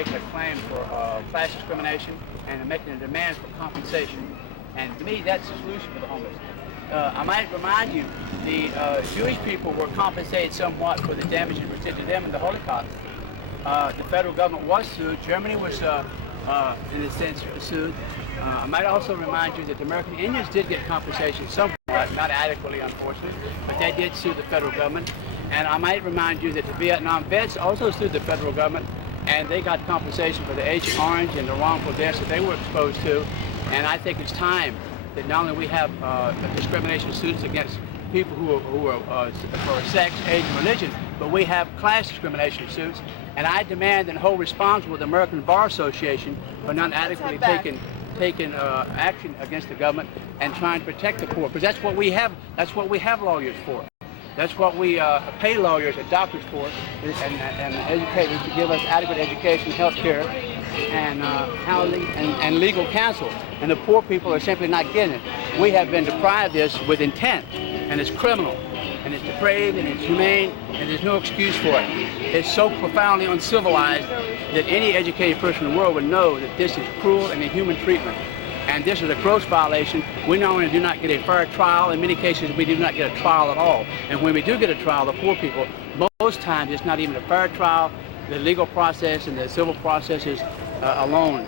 making a claim for class discrimination and making a demand for compensation. And to me, that's the solution for the homeless. I might remind you, the Jewish people were compensated somewhat for the damage that was did to them in the Holocaust. The federal government was sued. Germany was, in a sense, sued. I might also remind you that the American Indians did get compensation somewhat, not adequately, unfortunately, but they did sue the federal government. And I might remind you that the Vietnam vets also sued the federal government, and they got compensation for the Agent Orange and the wrongful deaths that they were exposed to. And I think it's time that not only we have discrimination suits against people who are for sex, age, and religion, but we have class discrimination suits. And I demand and hold responsible the American Bar Association for not adequately taking action against the government and trying to protect the poor, because that's what we have. That's what we have lawyers for. That's what we pay lawyers and doctors for, and educators to give us adequate education, health care, and housing and legal counsel. And the poor people are simply not getting it. We have been deprived of this with intent, and it's criminal, and it's depraved, and it's humane, and there's no excuse for it. It's so profoundly uncivilized that any educated person in the world would know that this is cruel and inhuman treatment. And this is a gross violation. We not only do not get a fair trial, in many cases we do not get a trial at all. And when we do get a trial, the poor people, most times it's not even a fair trial. The legal process and the civil processes alone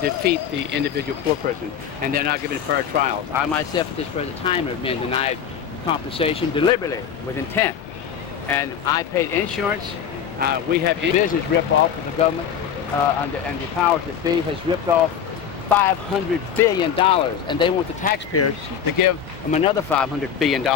defeat the individual poor person, and they're not given fair trials. I myself at this present time have been denied compensation deliberately with intent. And I paid insurance. We have business rip-off of the government, and the powers that be has ripped off $500 billion, and they want the taxpayers to give them another $500 billion,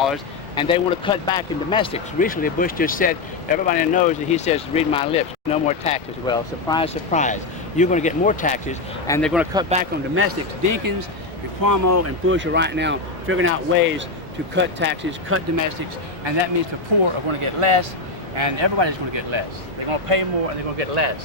and they want to cut back in domestics. Recently, Bush just said, everybody knows that he says, read my lips, no more taxes. Well, surprise, surprise, you're going to get more taxes, and they're going to cut back on domestics. Dinkins and Cuomo and Bush are right now figuring out ways to cut taxes, cut domestics, and that means the poor are going to get less, and everybody's going to get less. They're going to pay more, and they're going to get less.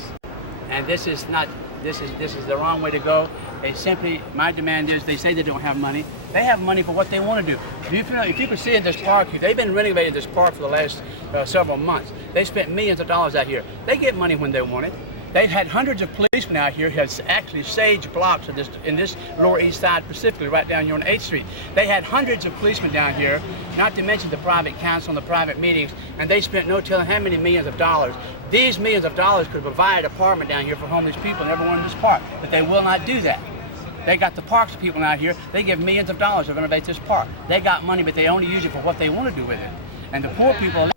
And this is the wrong way to go. They simply, my demand is, they say they don't have money. They have money for what they want to do. If you can see in this park, they've been renovating this park for the last several months. They spent millions of dollars out here. They get money when they want it. They've had hundreds of policemen out here who has actually saged blocks of in this Lower East Side, specifically right down here on 8th Street. They had hundreds of policemen down here, not to mention the private counsel and the private meetings, and they spent no telling how many millions of dollars. These millions of dollars could provide an apartment down here for homeless people in everyone in this park, but they will not do that. They got the parks people out here, they give millions of dollars to renovate this park. They got money, but they only use it for what they want to do with it. And the poor people